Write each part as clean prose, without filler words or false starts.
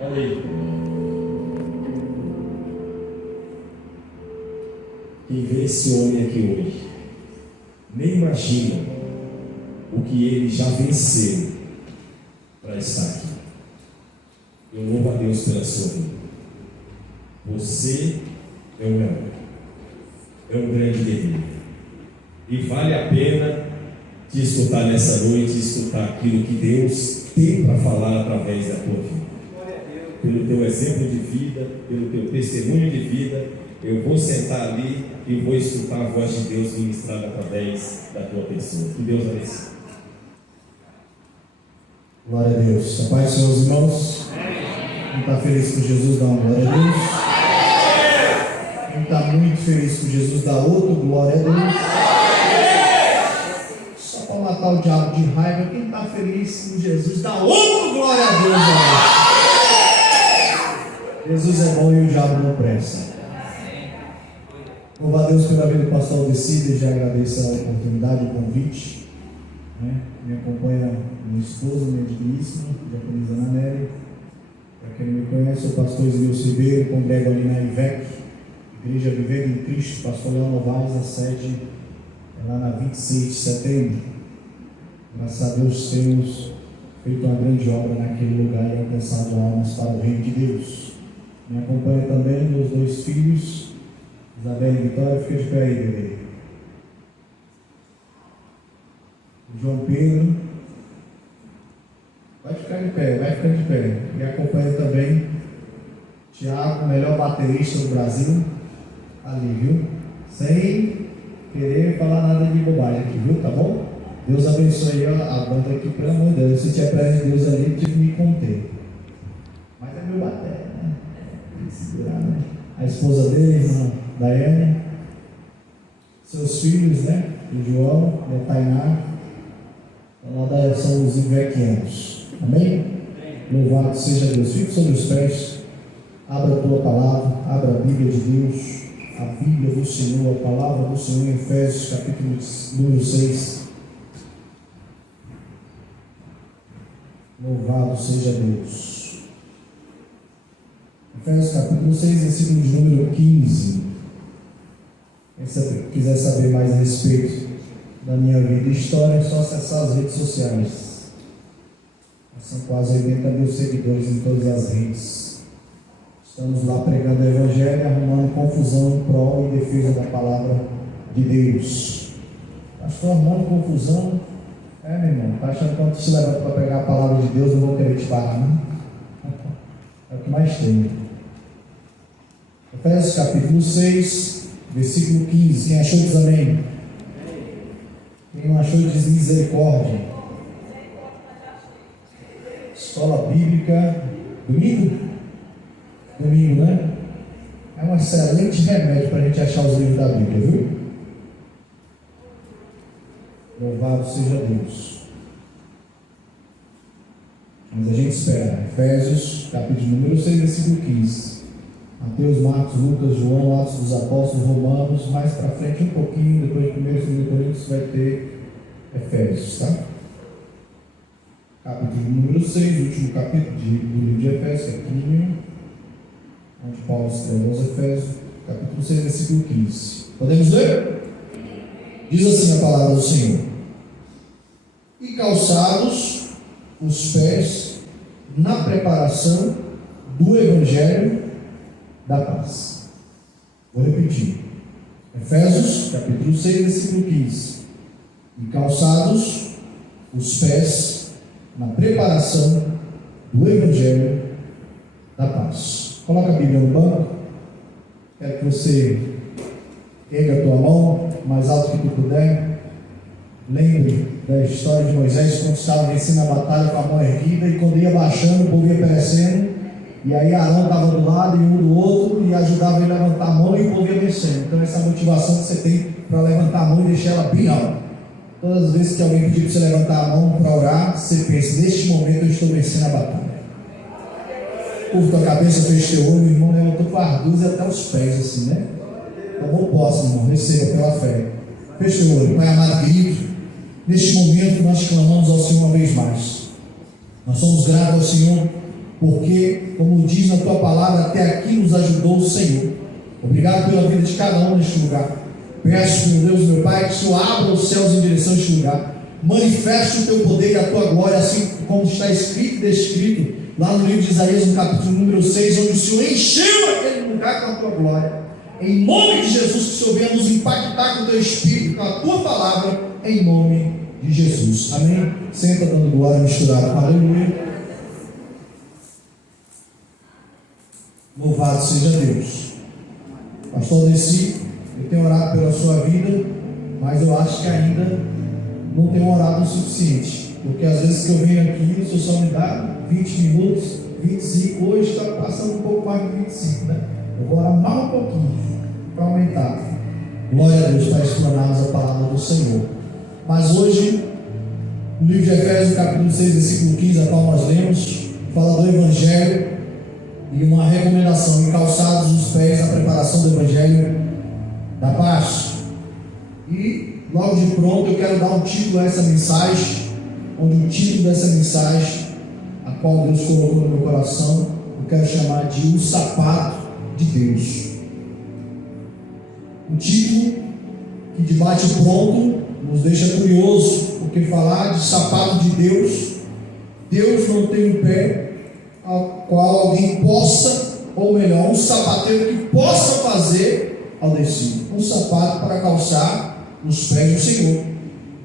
Olha aí. Quem vê esse homem aqui hoje, nem imagina o que ele já venceu para estar aqui. Eu louvo a Deus pela sua vida. Você é um herói, é um grande guerreiro, e vale a pena te escutar nessa noite, escutar aquilo que Deus tem para falar através da tua vida. Pelo teu exemplo de vida, pelo teu testemunho de vida, eu vou sentar ali e vou escutar a voz de Deus ministrada através da tua pessoa. Que Deus abençoe. Glória a Deus. A paz dos seus irmãos. Quem está feliz com Jesus, dá uma glória a Deus. Quem está muito feliz com Jesus, dá outro glória a Deus. Só para matar o diabo de raiva, quem está feliz com Jesus, dá outro glória a Deus. Jesus é bom e o diabo não presta. Louva a Deus pela vida do pastor Aldecida, já agradeço a oportunidade, o convite. Me acompanha minha esposa, minha digníssima, diaconisa Ana Nery. Para quem não me conhece, eu sou o pastor Ismael Ribeiro, congrego ali na IVEC, Igreja Vivendo em Cristo, pastor Léo Novaes, a sede é lá na 26 de setembro. Graças a Deus temos feito uma grande obra naquele lugar e alcançado almas para o reino de Deus. Me acompanha também meus dois filhos, Isabel e Vitória. Fica de pé aí, bebê. João Pedro, vai ficar de pé, vai ficar de pé. E acompanha também Tiago, melhor baterista do Brasil, ali, viu? Sem querer falar nada de bobagem aqui, viu? Tá bom? Deus abençoe a banda aqui, pelo amor de Deus. Se tinha presente de Deus ali, eu tive que me conter. Mas é meu bater, né? Tem que segurar, né? A esposa dele, a irmã Daiane, seus filhos, né? O João e a Tainá. Lá são os invequianos. Amém? Louvado seja Deus. Fique sobre os pés. Abra a tua palavra. Abra a Bíblia de Deus. A Bíblia do Senhor. A palavra do Senhor em Efésios capítulo número 6. Louvado seja Deus. Efésios capítulo 6, versículo de número 15. Quem quiser saber mais a respeito da minha vida e história, é só acessar as redes sociais. São quase 80 mil seguidores em todas as redes. Estamos lá pregando o Evangelho, arrumando confusão em prol e defesa da palavra de Deus. Estou arrumando confusão. Meu irmão, está achando que quando se levanta para pregar a palavra de Deus, eu vou querer te parar, não? É o que mais tem. Efésios capítulo 6, versículo 15. Quem achou diz amém? Quem não achou diz misericórdia. Escola bíblica. Domingo? Domingo, né? É um excelente remédio para a gente achar os livros da Bíblia, viu? Louvado seja Deus. Mas a gente espera. Efésios, capítulo número 6, versículo 15. Mateus, Marcos, Lucas, João, Atos dos Apóstolos, Romanos. Mais para frente um pouquinho, depois de 1 e 2 Coríntios, vai ter Efésios, tá? Capítulo número 6, último capítulo do livro de Efésios, que é pequenininho, onde Paulo escreveu aos Efésios, capítulo 6, versículo 15. Podemos ler? Diz assim a palavra do Senhor: e calçados os pés na preparação do Evangelho da paz. Vou repetir. Efésios, capítulo 6, versículo 15. E calçados os pés na preparação do Evangelho da paz. Coloca a Bíblia no banco. Quero que você erga a tua mão mais alto que tu puder. Lembre da história de Moisés, quando estava vencendo a batalha com a mão erguida, e quando ia baixando, o povo ia perecendo, e aí Arão estava do lado e um do outro, e ajudava ele a levantar a mão, e o povo ia vencendo. Então essa motivação que você tem para levantar a mão e deixar ela bem alta. Todas as vezes que alguém pedir para você levantar a mão para orar, você pensa: neste momento eu estou vencendo a batalha. Curva a cabeça, fecha teu olho, o irmão levantou com as duas até os pés, assim, né? Tomou posse, irmão, receba pela fé. Fecha teu olho. Pai amado, querido, neste momento nós clamamos ao Senhor uma vez mais. Nós somos gratos ao Senhor porque, como diz na tua palavra, até aqui nos ajudou o Senhor. Obrigado pela vida de cada um neste lugar. Peço, meu Deus, meu Pai, que o Senhor abra os céus em direção a este lugar. Manifeste o teu poder e a tua glória, assim como está escrito e descrito lá no livro de Isaías, no capítulo número 6, onde o Senhor encheu aquele lugar com a tua glória. Em nome de Jesus, que o Senhor venha nos impactar com o teu Espírito, com a tua palavra, em nome de Jesus. Amém? Senta dando glória misturada. Aleluia. Louvado seja Deus. Pastor Desi, eu tenho orado pela sua vida, mas eu acho que ainda não tenho orado o suficiente, porque às vezes que eu venho aqui, o Senhor só me dá 20 minutos, 25, hoje está passando um pouco mais de 25, né? Eu vou orar mais um pouquinho, para aumentar. Glória a Deus para explanarmos a palavra do Senhor. Mas hoje, no livro de Efésios, capítulo 6, versículo 15, a qual nós lemos, fala do Evangelho e uma recomendação: em calçados os pés, a preparação do Evangelho da paz. E logo de pronto eu quero dar um título a essa mensagem, onde o título dessa mensagem, a qual Deus colocou no meu coração, eu quero chamar de O Sapato de Deus. Um título que de bate pronto nos deixa curioso, porque falar de sapato de Deus, Deus não tem um pé ao qual alguém possa, ou melhor, um sapateiro que possa fazer ao descer um sapato para calçar nos pés do Senhor,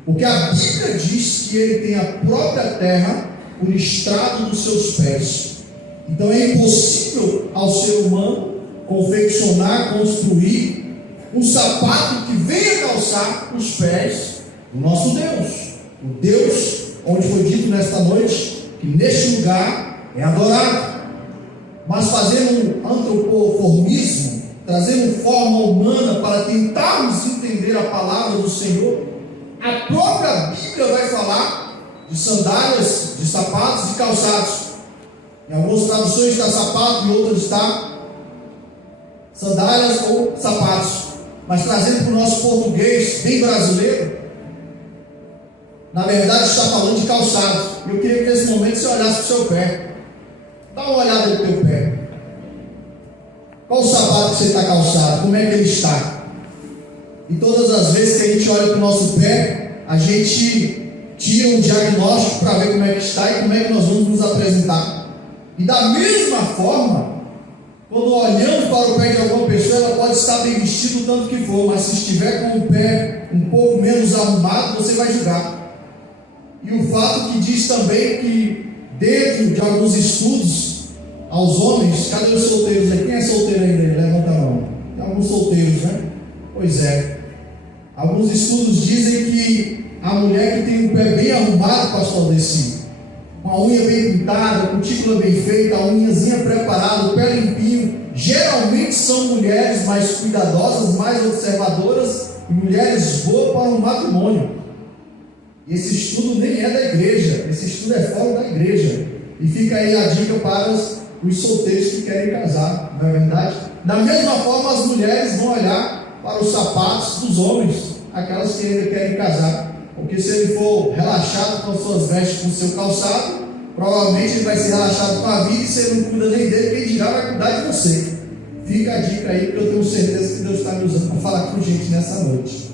porque a Bíblia diz que Ele tem a própria terra por estrado dos seus pés. Então é impossível ao ser humano confeccionar, construir um sapato que venha calçar os pés do nosso Deus, o Deus onde foi dito nesta noite que neste lugar é adorado. Mas fazendo um antropoformismo, trazendo forma humana para tentarmos entender a palavra do Senhor, a própria Bíblia vai falar de sandálias, de sapatos e calçados. Em algumas traduções está sapato, em outras está sandálias ou sapatos. Mas trazendo para o nosso português bem brasileiro, na verdade está falando de calçado. Eu queria que nesse momento você olhasse para o seu pé. Dá uma olhada no teu pé. Qual o sapato que você está calçado? Como é que ele está? E todas as vezes que a gente olha para o nosso pé, a gente tira um diagnóstico para ver como é que está e como é que nós vamos nos apresentar. E da mesma forma, quando olhamos para o pé de alguma pessoa, ela pode estar bem vestida o tanto que for, mas se estiver com o pé um pouco menos arrumado, você vai julgar. E o fato que diz também que dentro de alguns estudos aos homens, cadê os solteiros aí? Quem é solteiro ainda? Levanta a mão. Tem alguns solteiros, né? Pois é. Alguns estudos dizem que a mulher que tem um pé bem arrumado, pastor Desi, uma unha bem pintada, cutícula bem feita, a unhazinha preparada, o pé limpinho, geralmente são mulheres mais cuidadosas, mais observadoras e mulheres boas para um matrimônio. E esse estudo nem é da igreja, esse estudo é fora da igreja. E fica aí a dica para os solteiros que querem casar, não é verdade? Da mesma forma, as mulheres vão olhar para os sapatos dos homens, aquelas que ainda querem casar. Porque se ele for relaxado com as suas vestes, com o seu calçado, provavelmente ele vai ser relaxado com a vida, e se ele não cuida nem dele, quem dirá vai cuidar de você. Fica a dica aí, porque eu tenho certeza que Deus está me usando para falar com gente nessa noite.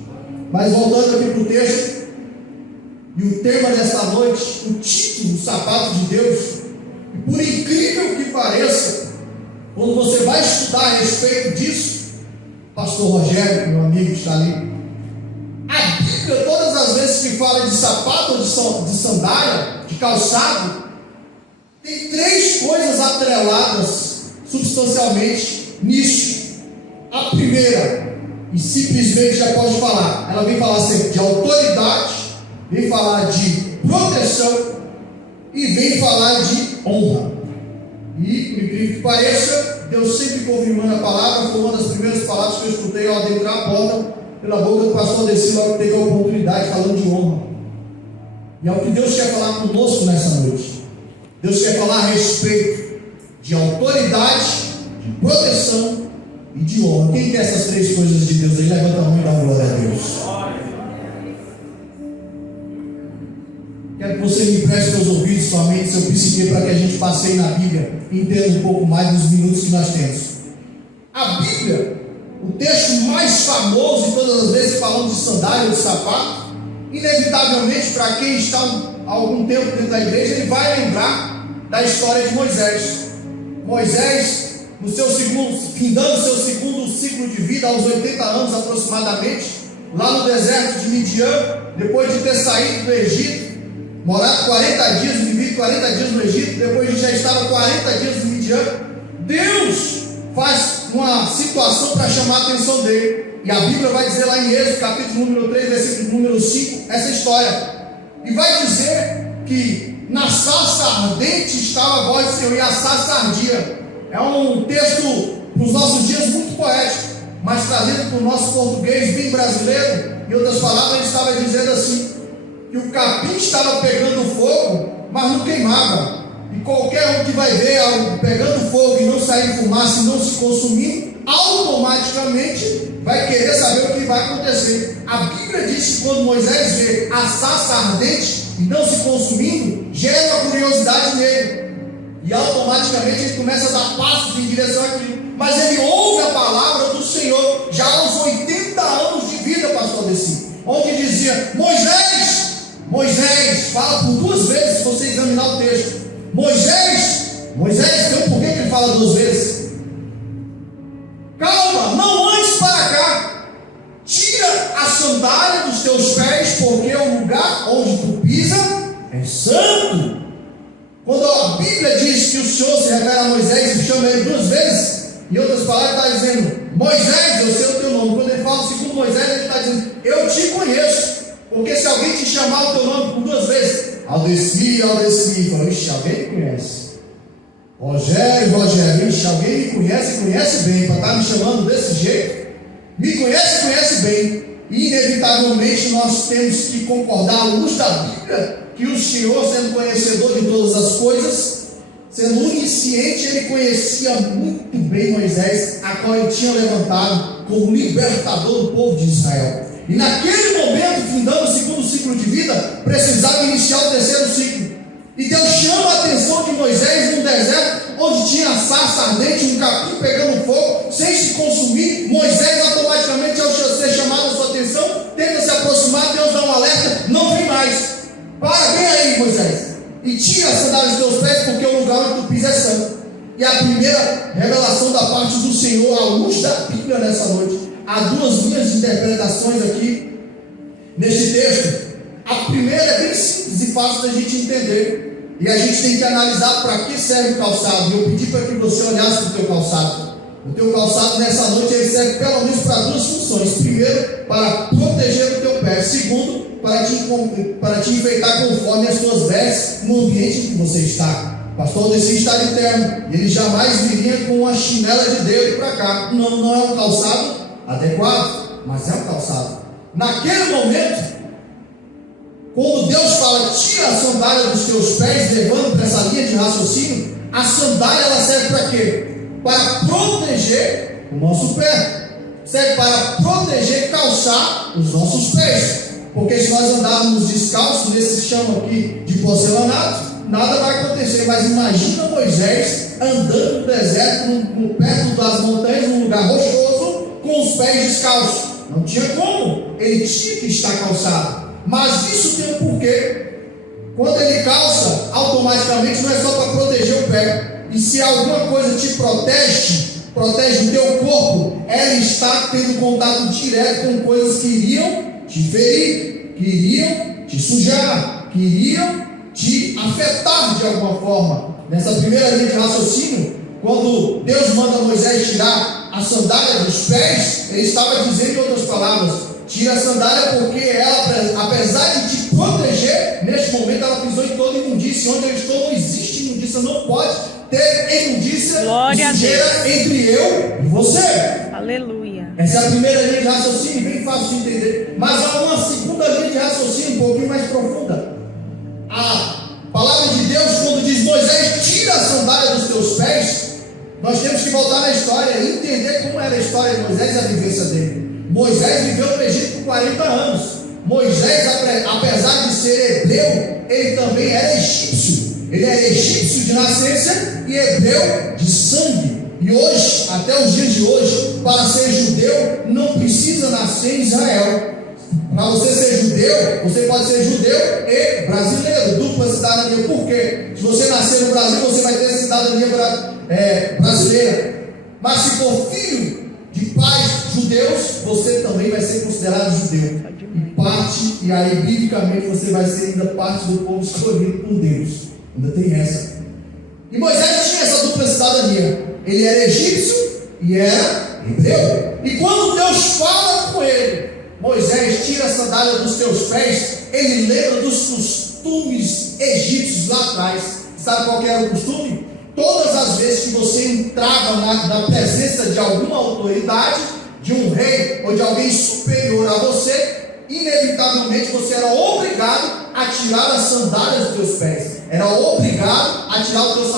Mas voltando aqui para o texto, e o tema desta noite, o título, o sapato de Deus, e por incrível que pareça, quando você vai estudar a respeito disso, pastor Rogério, meu amigo, está ali, a Bíblia, todas as vezes que fala de sapato ou de sandália, de calçado, tem três coisas atreladas substancialmente nisso. A primeira, e simplesmente já pode falar, ela vem falar sempre de autoridade, vem falar de proteção e vem falar de honra. E, por incrível que pareça, Deus sempre confirmando a palavra, foi uma das primeiras palavras que eu escutei ao adentrar a porta pela boca do pastor Desi, logo que teve a oportunidade, falando de honra. E é o que Deus quer falar conosco nessa noite. Deus quer falar a respeito de autoridade, de proteção e de honra. Quem quer essas três coisas de Deus? Ele levanta a mão e dá glória a Deus. Quer Quero que você me preste seus ouvidos, sua mente, seu psique, para que a gente passeie na Bíblia e entenda um pouco mais dos minutos que nós temos. A Bíblia, o texto mais famoso, e todas as vezes falamos de sandália ou de sapato, inevitavelmente, para quem está há algum tempo dentro da igreja, ele vai lembrar da história de Moisés. Moisés, no seu findando seu segundo ciclo de vida, aos 80 anos aproximadamente, lá no deserto de Midian, depois de ter saído do Egito, morado 40 dias, vivido 40 dias no Egito, depois de já estava 40 dias em Midian, Deus faz uma situação para chamar a atenção dele. E a Bíblia vai dizer lá em Êxodo, capítulo número 3, versículo número 5, essa história. E vai dizer que na sarça ardente estava a voz do Senhor e a sarça ardia. É um texto para os nossos dias muito poético, mas trazendo para o nosso português bem brasileiro. Em outras palavras, ele estava dizendo assim, que o capim estava pegando fogo, mas não queimava. E qualquer um que vai ver algo pegando fogo e não sair fumaça e não se consumir, automaticamente vai querer saber o que vai acontecer. A Bíblia diz que quando Moisés vê a sarça ardente e não se consumindo, gera uma curiosidade nele. E automaticamente ele começa a dar passos em direção àquilo. Mas ele ouve a palavra do Senhor já aos 80 anos de vida, pastor Deci, onde dizia: Moisés, Moisés, fala por 2 vezes, se você examinar o texto. Moisés, Moisés, tem um porquê que ele fala 2 vezes. Calma, não andes para cá, tira a sandália dos teus pés, porque o lugar onde tu pisa é santo. Quando a Bíblia diz que o Senhor se revela a Moisés e chama ele 2 vezes, em outras palavras está dizendo: Moisés, eu sei o teu nome. Quando ele fala segundo Moisés, ele está dizendo: eu te conheço. Porque se alguém te chamar o teu nome por 2 vezes, Aldeci, fala: ixi, alguém me conhece. Rogério, ixi, alguém me conhece bem, para estar me chamando desse jeito, me conhece bem. E inevitavelmente nós temos que concordar à luz da Bíblia, que o Senhor, sendo conhecedor de todas as coisas, sendo onisciente, ele conhecia muito bem Moisés, a qual ele tinha levantado como libertador do povo de Israel. E naquele momento, findando o segundo ciclo de vida, precisava iniciar o terceiro ciclo. E Deus chama a atenção de Moisés num deserto, onde tinha a sarça ardente, um capim pegando fogo, sem se consumir. Moisés automaticamente, ao ser chamado a sua atenção, tenta se aproximar. Deus dá um alerta: não vem mais, para, vem aí, Moisés, e tira a sandália dos teus pés, porque o lugar onde tu pisa é santo. E a primeira revelação da parte do Senhor, à luz da Bíblia nessa noite. Há 2 linhas de interpretações aqui neste texto. A primeira é bem simples e fácil da gente entender, e a gente tem que analisar para que serve o calçado. E eu pedi para que você olhasse para o teu calçado. O teu calçado nessa noite ele serve pelo menos para 2 funções. Primeiro, para proteger o teu pé. Segundo, para te enfeitar conforme as tuas vestes no ambiente em que você está. Pastor Odeci está de terno, e ele jamais viria com uma chinela de dedo para cá. Não é um calçado adequado, mas é um calçado. Naquele momento, quando Deus fala: tira a sandália dos teus pés, levando para essa linha de raciocínio, a sandália ela serve para quê? Para proteger o nosso pé. Serve para proteger, calçar os nossos pés. Porque se nós andarmos descalços nesse chão aqui de porcelanato, nada vai acontecer. Mas imagina Moisés andando no deserto, perto das montanhas, num lugar rochoso, com os pés descalços. Não tinha como, ele tinha que estar calçado. Mas isso tem um porquê. Quando ele calça, automaticamente não é só para proteger o pé. E se alguma coisa te protege o teu corpo, ela está tendo contato direto com coisas que iriam te ferir, que iriam te sujar, que iriam te afetar de alguma forma. Nessa primeira linha de raciocínio, quando Deus manda Moisés tirar a sandália dos pés, ele estava dizendo, em outras palavras: tira a sandália, porque ela, apesar de te proteger, neste momento ela pisou em toda imundícia. Onde eu estou não existe imundícia, não pode ter imundícia e sujeira entre eu e você. Aleluia. Essa é a primeira linha de raciocínio, bem fácil de entender. Mas há uma segunda linha de raciocínio, um pouquinho mais profunda. A palavra de Deus, quando diz: Moisés, tira a sandália dos teus pés, nós temos que voltar na história e entender como era a história de Moisés e a vivência dele. Moisés viveu no Egito por 40 anos. Moisés, apesar de ser hebreu, ele também era egípcio. Ele era egípcio de nascença e hebreu de sangue. E hoje, até os dias de hoje, para ser judeu, não precisa nascer em Israel. Para você ser judeu, você pode ser judeu e brasileiro, dupla cidadania. Por quê? Se você nascer no Brasil, você vai ter cidadania brasileira. Mas se for filho de pais judeus, você também vai ser considerado judeu. E aí, biblicamente, você vai ser ainda parte do povo escolhido por Deus. Ainda tem essa. E Moisés tinha essa dupla cidadania. Ele era egípcio e era hebreu. E quando Deus fala com ele, Moisés, tira a sandália dos teus pés, ele lembra dos costumes egípcios lá atrás. Sabe qual que era o costume? Todas as vezes que você entrava na presença de alguma autoridade, de um rei ou de alguém superior a você, inevitavelmente você era obrigado a tirar as sandálias dos teus pés. Era obrigado a tirar o teu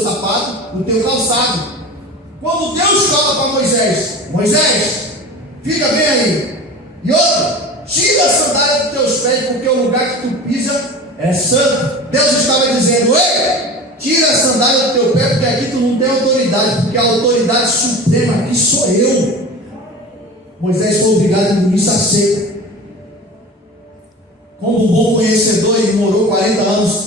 sapato, o teu calçado. Quando Deus fala para Moisés: Moisés, fica bem aí. E outra, tira a sandália dos teus pés, porque o lugar que tu pisa é santo. Deus estava dizendo: ei, tira a sandália do teu pé, porque aqui tu não tem autoridade, porque a autoridade suprema aqui sou eu. Moisés foi obrigado a engolir isso a seco. Como um bom conhecedor, ele morou 40 anos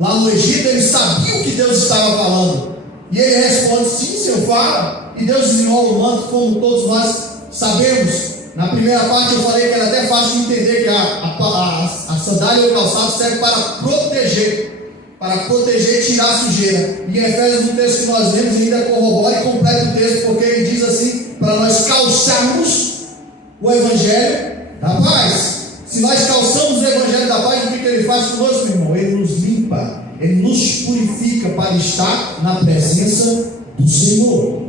lá no Egito, ele sabia o que Deus estava falando. E ele responde: sim, Senhor, fala. E Deus desenrola o manto, como todos nós sabemos. Na primeira parte eu falei que era até fácil de entender que a sandália ou o calçado serve para proteger e tirar a sujeira. E em Efésios, no texto que nós lemos, ainda corrobora e completa o texto, porque ele diz assim: para nós calçarmos o evangelho da paz. Se nós calçamos o evangelho da paz, o que ele faz conosco, meu irmão? Ele nos limpa, ele nos purifica para estar na presença do Senhor.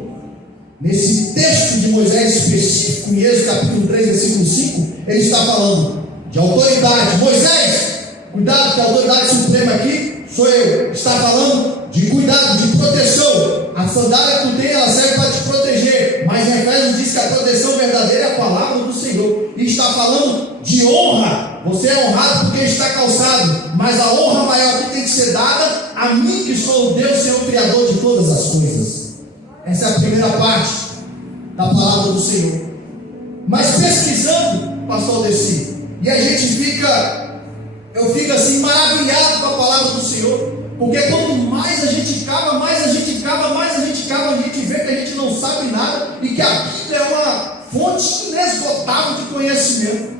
Nesse texto de Moisés específico, em Êxodo capítulo 3, versículo 5, ele está falando de autoridade. Moisés, cuidado, que a autoridade suprema aqui sou eu. Está falando de cuidado, de proteção. A sandália que tu tem, ela serve para te proteger. Mas em Efésios diz que a proteção verdadeira é a palavra do Senhor. E está falando de honra. Você é honrado porque está calçado. Mas a honra maior que tem que ser dada a mim, que sou o Deus, Senhor, Criador de todas as coisas. Essa é a primeira parte da palavra do Senhor. Mas pesquisando, pastor Desi, e a gente eu fico assim maravilhado com a palavra do Senhor, porque quanto mais a gente cava, a gente vê que a gente não sabe nada e que a Bíblia é uma fonte inesgotável de conhecimento.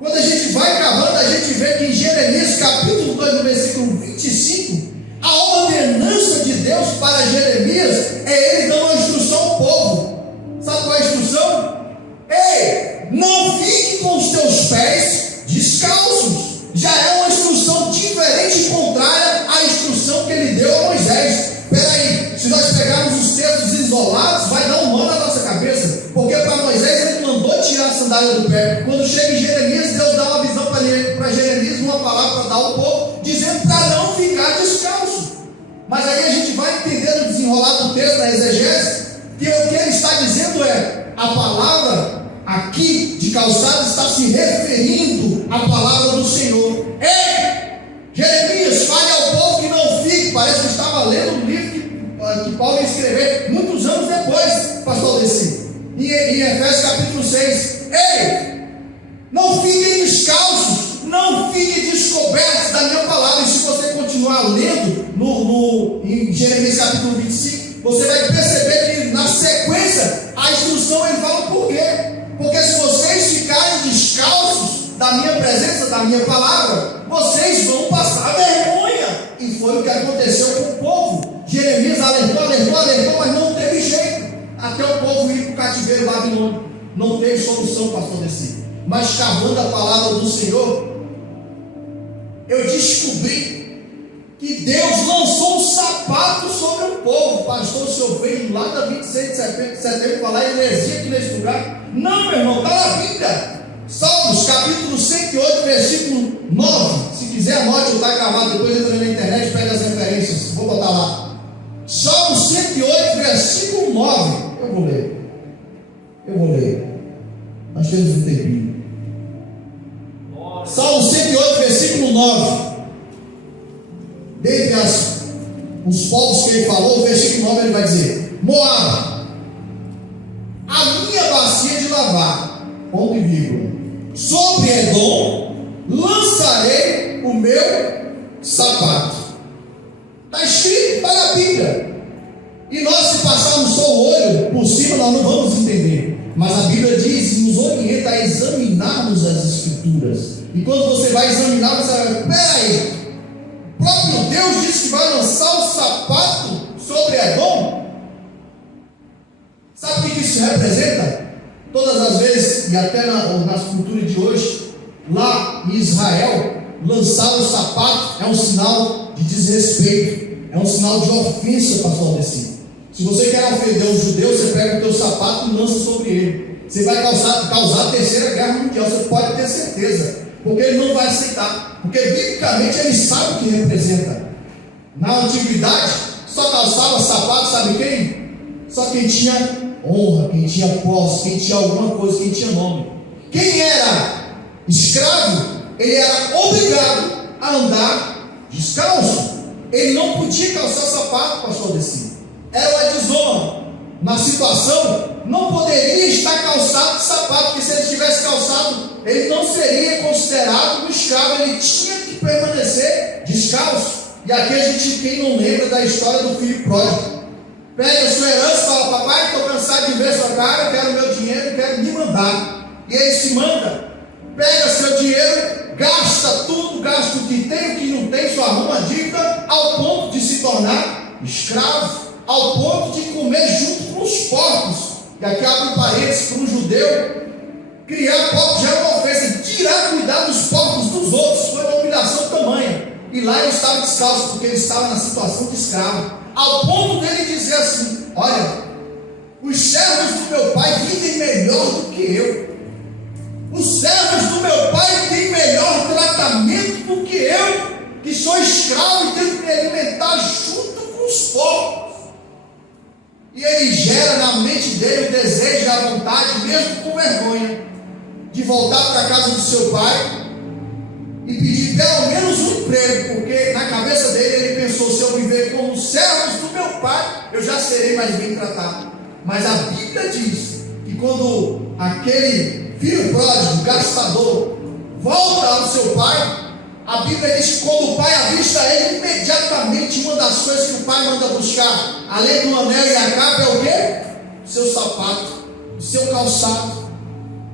Quando a gente vai cavando, a gente vê que em Jeremias capítulo 2, no versículo 25, a ordenança de Deus para Jeremias é ele dando uma instrução ao povo. Sabe qual é a instrução? Ei, não fique com os teus pés descalços. Já é uma instrução diferente e contrária à instrução que ele deu a Moisés. Espera aí, se nós pegarmos os textos isolados, vai dar um nó na nossa cabeça, porque para Moisés ele mandou tirar a sandália do pé. Quando chega em Jeremias, Deus dá uma visão para Jeremias, uma palavra para dar ao povo, dizendo para não ficar descalço. Mas aí a gente vai entender no desenrolar do texto, na exegese, que o que ele está dizendo é: a palavra aqui de calçado está se referindo à palavra do Senhor. Ei, Jeremias, fale ao povo que não fique. Parece que estava lendo um livro que Paulo ia escrever muitos anos depois, pastor Desi, em Efésios capítulo 6. Ei, não fiquem descalços, não fiquem descobertos da minha palavra. E se você continuar lendo em Jeremias capítulo 25, você vai perceber que na sequência a instrução ele fala por quê? Porque se vocês ficarem descalços da minha presença, da minha palavra, vocês vão passar vergonha. E foi o que aconteceu com o povo. Jeremias alertou, mas não teve jeito, até o povo ir para o cativeiro babilônico. Não teve solução, pastor Desi. Mas cavando a palavra do Senhor, eu descobri que Deus lançou um sapato sobre o povo. Pastor, o senhor veio lá da 26 de setembro falar heresia aqui nesse lugar? Não, meu irmão, está na Bíblia. Salmos, capítulo 108, versículo 9. Se quiser, anote ou está gravado, depois entra na internet, pega as referências. Vou botar lá. Salmos 108, versículo 9. Eu vou ler. Nós temos um tempinho. Salmo 108, versículo 9. povos que ele falou, o versículo 9 ele vai dizer: Moabe, a minha bacia de lavar, ponto e vírgula, sobre Edom lançarei o meu sapato. Está escrito, está na Bíblia. E nós, se passarmos só o olho por cima, nós não vamos entender. Mas a Bíblia diz, nos orienta a examinarmos as Escrituras. E quando você vai examinar, você vai ver: peraí, o próprio Deus disse que vai lançar o sapato sobre Edom? Sabe o que isso representa? Todas as vezes, e até nas culturas de hoje, lá em Israel, lançar o sapato é um sinal de desrespeito, é um sinal de ofensa, pastor Aldeci. Se você quer ofender um judeu, você pega o teu sapato e lança sobre ele. Você vai causar a terceira guerra mundial, você pode ter certeza, porque ele não vai aceitar, porque biblicamente ele sabe o que representa. Na antiguidade, só calçava sapato, sabe quem? Só quem tinha honra, quem tinha posse, quem tinha alguma coisa, quem tinha nome. Quem era escravo, ele era obrigado a andar descalço. Ele não podia calçar sapato, pastor Aldeci. Era uma desonra. Na situação, não poderia estar calçado de sapato, porque se ele tivesse calçado, ele não seria considerado um escravo, ele tinha que permanecer descalço. E aqui a gente, quem não lembra da história do filho pródigo, pega a sua herança e fala: papai, estou cansado de ver sua cara, eu quero meu dinheiro, eu quero me mandar. E ele se manda, pega seu dinheiro, gasta tudo, gasta o que tem, o que não tem, só arruma dívida, ao ponto de se tornar escravo, ao ponto de comer junto com os porcos. E aqui abre parênteses: para um judeu, criar porcos já é uma ofensa, tirar cuidar dos porcos dos outros foi uma humilhação tamanha. E lá ele estava descalço, porque ele estava na situação de escravo, ao ponto dele dizer assim: olha, os servos do meu pai vivem melhor do que eu. Os servos do meu pai têm melhor tratamento do que eu, que sou escravo e tenho que me alimentar junto com os porcos. E ele gera na mente dele o desejo e a vontade, mesmo com vergonha, de voltar para a casa do seu pai e pedir pelo menos um emprego, porque na cabeça dele ele pensou: se eu viver como os servos do meu pai, eu já serei mais bem tratado. Mas a Bíblia diz que quando aquele filho pródigo, gastador, volta ao seu pai, a Bíblia diz que quando o pai avista ele, imediatamente uma das coisas que o pai manda buscar, além do anel e a capa, é o quê? O seu sapato, o seu calçado.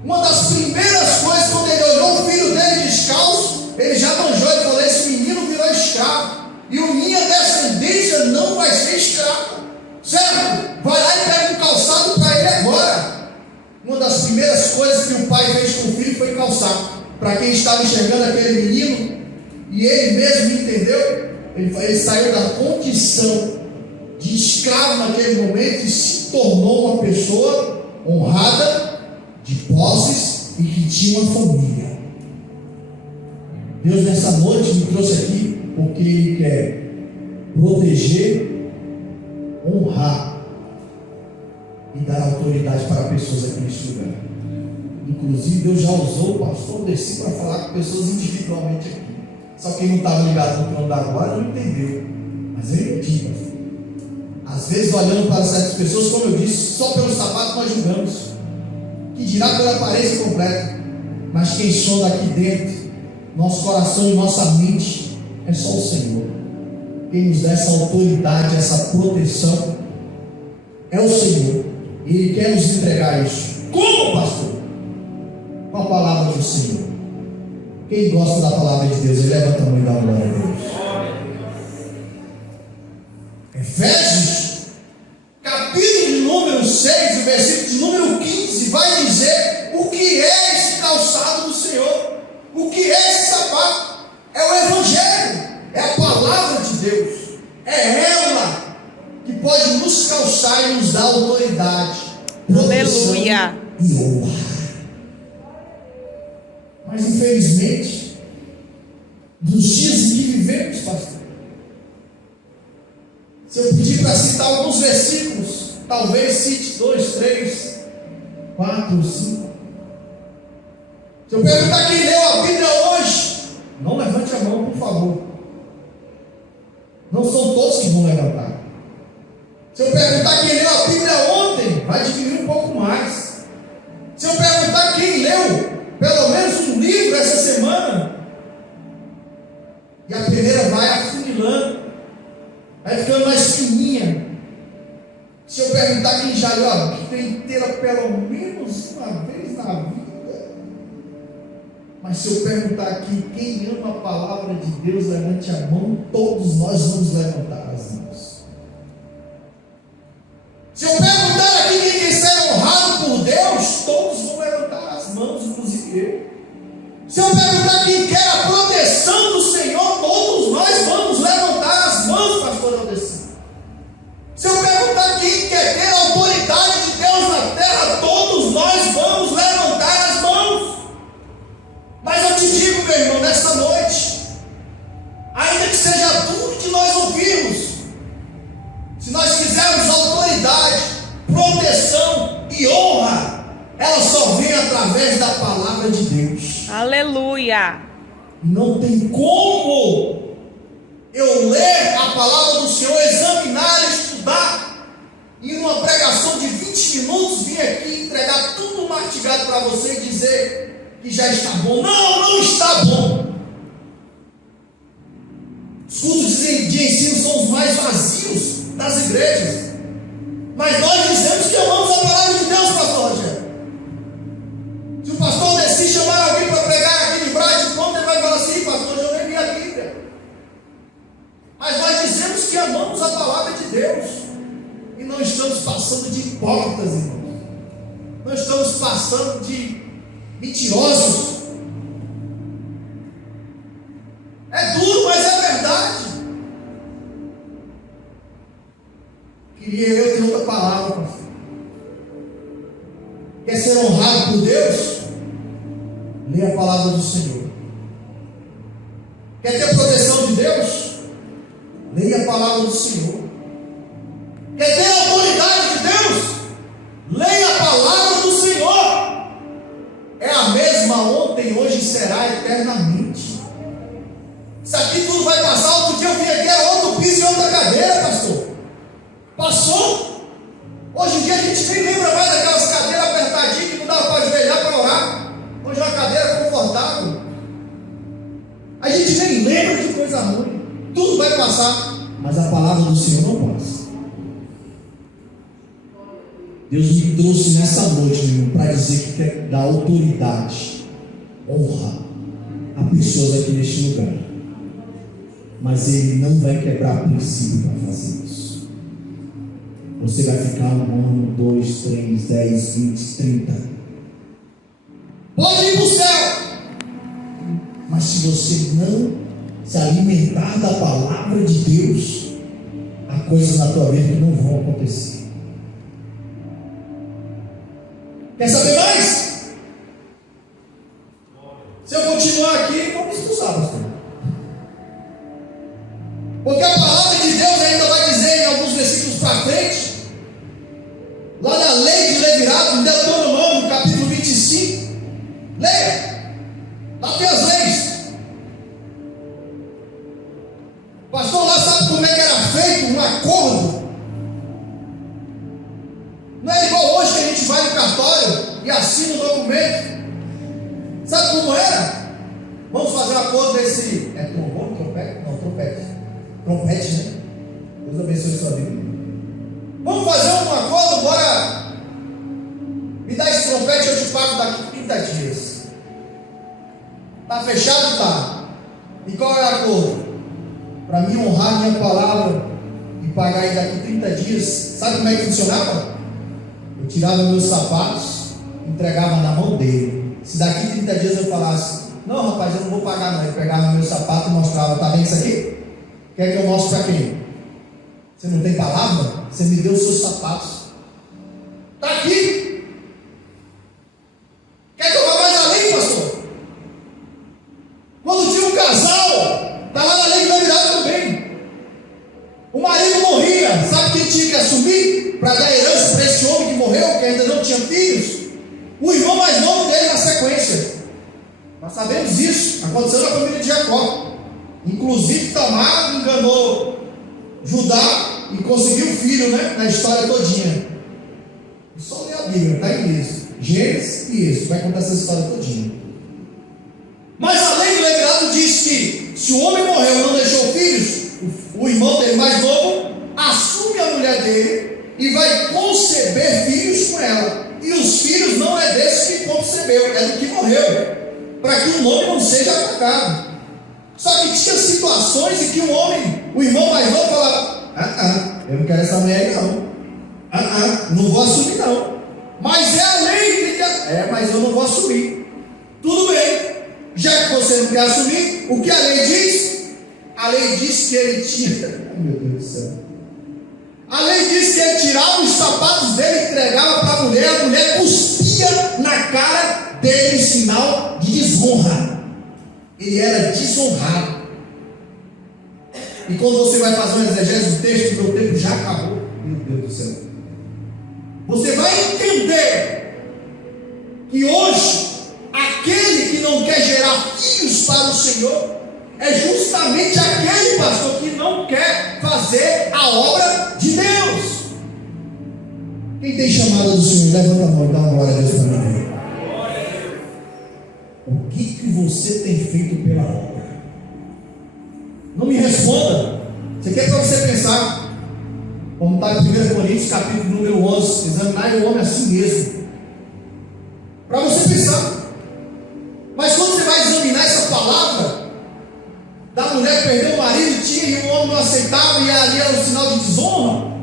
Uma das primeiras coisas, quando ele olhou o filho dele descalço, ele já manjou e falou: esse menino virou escravo, e a minha descendência não vai ser escravo. Certo? Vai lá e pega um calçado para ele agora. Uma das primeiras coisas que o pai fez com o filho foi calçar. Para quem estava enxergando aquele menino, e ele mesmo entendeu, ele saiu da condição de escravo naquele momento e se tornou uma pessoa honrada, de posses e que tinha uma família. Deus nessa noite me trouxe aqui porque Ele quer proteger, honrar e dar autoridade para pessoas aqui neste lugar. Inclusive Deus já usou o pastor Aldeci para falar com pessoas individualmente aqui. Só quem não estava ligado no trono da glória não entendeu, mas eu entendi, pastor. Às vezes, olhando para certas pessoas, como eu disse, só pelo sapato nós julgamos, que dirá pela aparência completa. Mas quem sonda aqui dentro, nosso coração e nossa mente, é só o Senhor. Quem nos dá essa autoridade, essa proteção, é o Senhor. E Ele quer nos entregar isso. Como, pastor? Com a palavra do Senhor. Quem gosta da palavra de Deus, eleva a mão e dá glória a Deus. Efésios, capítulo de número 6, o versículo de número 15, vai dizer o que é esse calçado do Senhor, o que é esse sapato. É o Evangelho, é a palavra de Deus, é ela que pode nos calçar e nos dar autoridade, proteção e honra. Mas infelizmente, nos dias em que vivemos, pastor, se eu pedir para citar alguns versículos, talvez cite 2, 3, 4, 5. Se eu perguntar quem leu a Bíblia hoje, não levante a mão, por favor. Não são todos que vão levantar. Se eu perguntar quem leu a Bíblia ontem, vai diminuir um pouco mais. Se eu perguntar quem leu pelo menos um livro essa semana, e a peneira vai afunilando, vai ficando mais fininha. Se eu perguntar quem já leu a Bíblia inteira pelo menos uma vez na vida, mas se eu perguntar aqui quem ama a palavra de Deus, levante a mão, todos nós vamos levantar as mãos. Se eu perguntar aqui quem quer ser honrado por Deus, todos vão levantar as mãos, inclusive eu. Se eu perguntar quem quer a proteção do Senhor, todos nós vamos levantar as mãos, pastor Aldeci. Se eu perguntar quem quer ter a autoridade de Deus na terra, todos nós vamos levantar as mãos. Mas eu te digo, meu irmão, nessa noite, ainda que seja duro de nós ouvirmos, se nós quisermos autoridade, proteção e honra, ela só vem através da palavra de Deus. Aleluia! Não tem como eu ler a palavra do Senhor, examinar, estudar, e numa pregação de 20 minutos vir aqui entregar tudo mastigado para você e dizer que já está bom. Não, não está bom. Os cultos de ensino são os mais vazios das igrejas, mas nós dizemos que amamos a palavra de Deus, pastor Rogério. Se o pastor decide chamar alguém para pregar aqui de Brade, pronto, ele vai falar assim: pastor, eu nem li a Bíblia. Mas nós dizemos que amamos a palavra de Deus, e não estamos passando de hipócritas, irmãos. Não estamos passando de mentirosos. É duro, mas é verdade. Queria eu ter outra palavra, pastor. Quer ser honrado por Deus? Leia a palavra do Senhor. Quer ter proteção de Deus? Leia a palavra do Senhor. Quer ter a autoridade de Deus? Leia a palavra do Senhor. É a mesma ontem, hoje e será eternamente. Isso aqui tudo vai passar. Outro dia eu vim aqui, era outro piso e outra cadeira, pastor. Passou. Hoje em dia a gente nem lembra mais daquelas cadeiras apertadinhas que não dava para ajoelhar para orar. Hoje é uma cadeira confortável. A gente nem lembra de coisa ruim. Tudo vai passar, mas a palavra do Senhor não passa. Deus me trouxe nessa noite, meu irmão, para dizer que quer dar autoridade, honra a pessoas aqui neste lugar. Mas Ele não vai quebrar princípio para fazer isso. Você vai ficar 1, 2, 3, 10, 20, 30. Pode ir para o céu. Mas se você não se alimentar da palavra de Deus, há coisas na tua vida que não vão acontecer. Quer saber mais? Se eu continuar aqui, vão me expulsar, pastor. Porque a palavra de Deus ainda vai dizer em alguns versículos para frente, lá na lei de Levítico, em Deuteronômio, capítulo 25. Leia. Lá tem as leis. Pastor, lá sabe como é que era feito um acordo? Não é igual hoje que a gente vai no cartório e assina o documento. Sabe como era? Vamos fazer um acordo desse. É trombone, trompete? Não, trompete. Trompete, né? Deus abençoe sua vida. Vamos fazer um acordo agora. Me dá esse trompete, eu te pago daqui 30 dias. Está fechado? Tá. E qual é o acordo? Para mim honrar minha palavra e pagar ele daqui 30 dias. Sabe como é que funcionava? Eu tirava meus sapatos, entregava na mão dele. Se daqui 30 dias eu falasse: não, rapaz, eu não vou pagar não. Eu pegava meu sapato e mostrava: tá vendo isso aqui? Quer que eu mostre para quem? Você não tem palavra? Você me deu os seus sapatos. Está aqui. Quer que eu vá mais além, pastor? Quando tinha um casal, está lá na lei de Levítico também. O marido morria. Sabe quem tinha que assumir para dar herança para esse homem que morreu, que ainda não tinha filhos? O irmão mais novo dele na sequência. Nós sabemos isso. Aconteceu na família de Jacó. Inclusive Tamar enganou Judá e conseguiu filho, né? Na história todinha. Só ler a Bíblia, está em Êxodo. Gênesis e Êxodo, vai contar essa história todinha. Mas a lei do Levirado diz que se o homem morreu e não deixou filhos, o irmão dele mais novo assume a mulher dele e vai conceber filhos com ela. E os filhos não é desse que concebeu, é do que morreu, para que o nome não seja apagado. Só que tinha situações em que o irmão mais novo falava: eu não quero essa mulher aí não, não vou assumir não. Mas é a lei que mas eu não vou assumir. Tudo bem, já que você não quer assumir, o que a lei diz? A lei diz que ele tinha, meu Deus do céu, a lei diz que ele tirava os sapatos dele e entregava para a mulher cuspia na cara dele, sinal de desonra. Ele era desonrado. E quando você vai fazer uma exegese do texto, meu tempo já acabou, meu Deus do céu, você vai entender que hoje aquele que não quer gerar filhos para o Senhor é justamente aquele pastor que não quer fazer a obra de Deus. Quem tem chamada do Senhor, levanta a mão e dá uma glória a Deus para mim. O que você tem feito pela obra? Não me responda. Isso aqui é para você pensar. Como está em 1 Coríntios, capítulo número 11. Examinar o homem a si mesmo. Para você pensar. Mas quando você vai examinar essa palavra da mulher que perdeu o marido, tinha e o homem não aceitava, e ali era um sinal de desonra,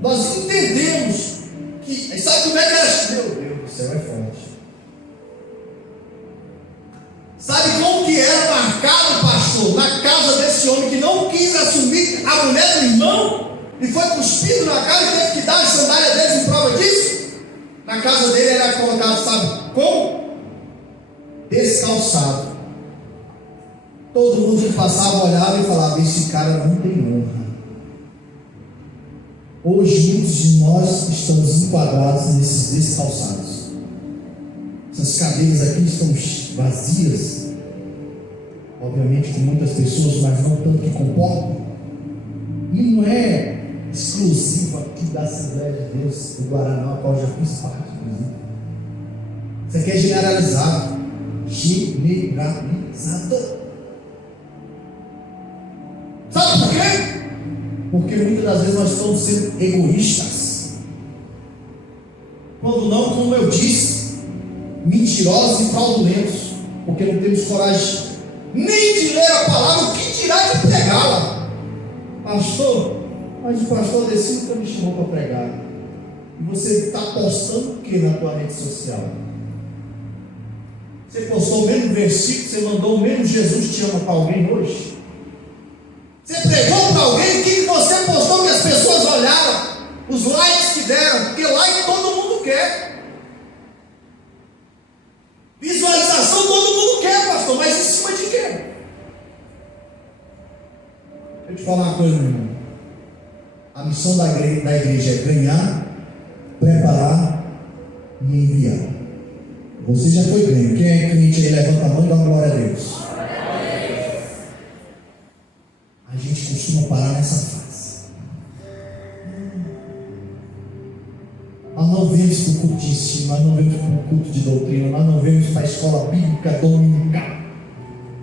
nós entendemos que, sabe como é que era? Meu Deus do céu, é forte. Sabe como que era marcado, pastor, na casa desse homem que não quis assumir a mulher do irmão e foi cuspido na cara e teve que dar as sandálias deles em prova disso? Na casa dele era colocado, sabe como? Descalçado. Todo mundo que passava olhava e falava: esse cara não tem honra. Hoje muitos de nós estamos enquadrados nesses descalçados. Essas cadeiras aqui estão vazias, obviamente com muitas pessoas, mas não tanto que comportam. E não é exclusivo aqui da Assembleia de Deus do Guaraná, a qual já fiz parte, inclusive. Isso aqui é generalizado. Generalizado. Sabe por quê? Porque muitas das vezes nós estamos sendo egoístas. Quando não, como eu disse, mentirosos e fraudulentos, porque não temos coragem nem de ler a palavra, o que dirá de pregá-la. Pastor, mas o pastor desse nunca me chamou para pregar. E você está postando o que na tua rede social? Você postou o mesmo versículo, você mandou o mesmo Jesus te ama para alguém hoje? Você pregou para alguém? O que você postou que as pessoas olharam? Os likes que deram, porque like todo mundo quer. Visualização todo mundo quer, pastor, mas em cima de quê? Deixa eu te falar uma coisa, meu irmão. A missão da igreja é ganhar, preparar e enviar. Você já foi ganho. Quem é crente aí, levanta a mão e dá glória a Deus. A gente costuma parar nessa fase. Nós não vemos para o culto de ensino, nós não vemos para o culto de doutrina, nós não vemos para a escola bíblica dominical.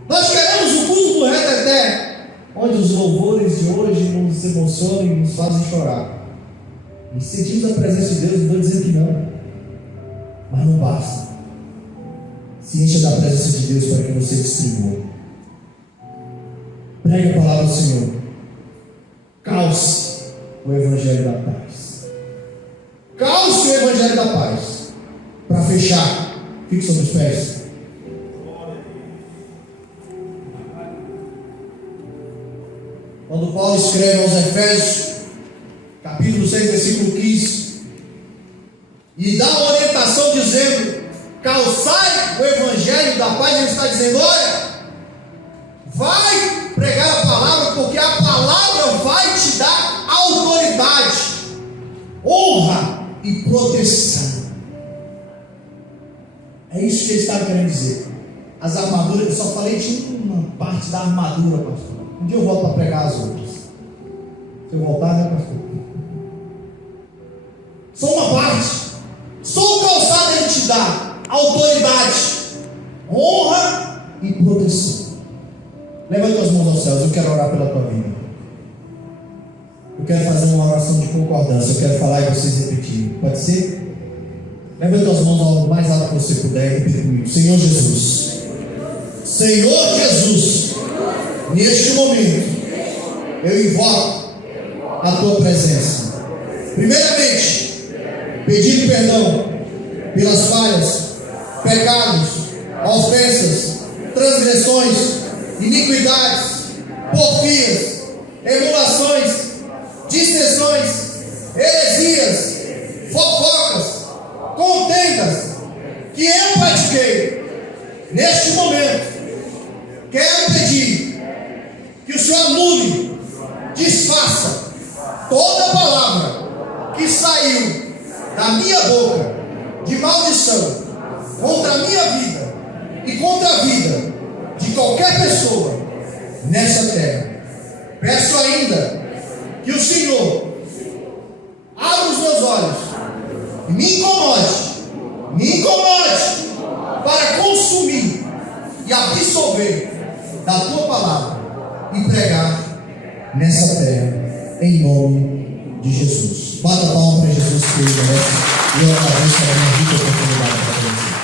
Nós queremos o culto do reteté, onde os louvores de hoje nos emocionam e nos fazem chorar. E sentimos a presença de Deus, não estou dizendo que não, mas não basta. Se encha da presença de Deus para que você distribua. Pregue a palavra do Senhor. Calce o Evangelho da paz. Calce o Evangelho da paz. Para fechar, fique sobre os pés. Quando Paulo escreve aos Efésios, capítulo 6, versículo 15, e dá uma orientação dizendo: calçai o Evangelho da paz, ele está dizendo: olha, vai pregar a palavra, porque a palavra vai te dar autoridade, honra e proteção. É isso que ele está querendo dizer. As armaduras, eu só falei de uma parte da armadura, pastor. Um dia eu volto para pregar as outras. Se eu voltar, né, pastor? Só uma parte. Só o calçado ele te dá autoridade, honra e proteção. Levanta as mãos aos céus, eu quero orar pela tua vida. Eu quero fazer uma oração de concordância. Eu quero falar e vocês repetirem. Pode ser? Levanta as mãos ao mais alto que você puder e repita comigo. Senhor Jesus. Senhor Jesus. Neste momento, eu invoco a tua presença. Primeiramente, pedindo perdão pelas falhas, pecados, ofensas, transgressões, iniquidades, porfias, emulações, dissensões, heresias, fofocas, contendas que eu pratiquei. Neste momento, quero pedir que o Senhor anule, desfaça toda palavra que saiu da minha boca de maldição contra a minha vida e contra a vida de qualquer pessoa nessa terra. Peço ainda que o Senhor abra os meus olhos e me incomode para consumir e absorver da tua palavra e pregar nessa terra, em nome de Jesus. Bata a palma para Jesus, que ele merece, e eu agradeço pela minha vida e oportunidade para você.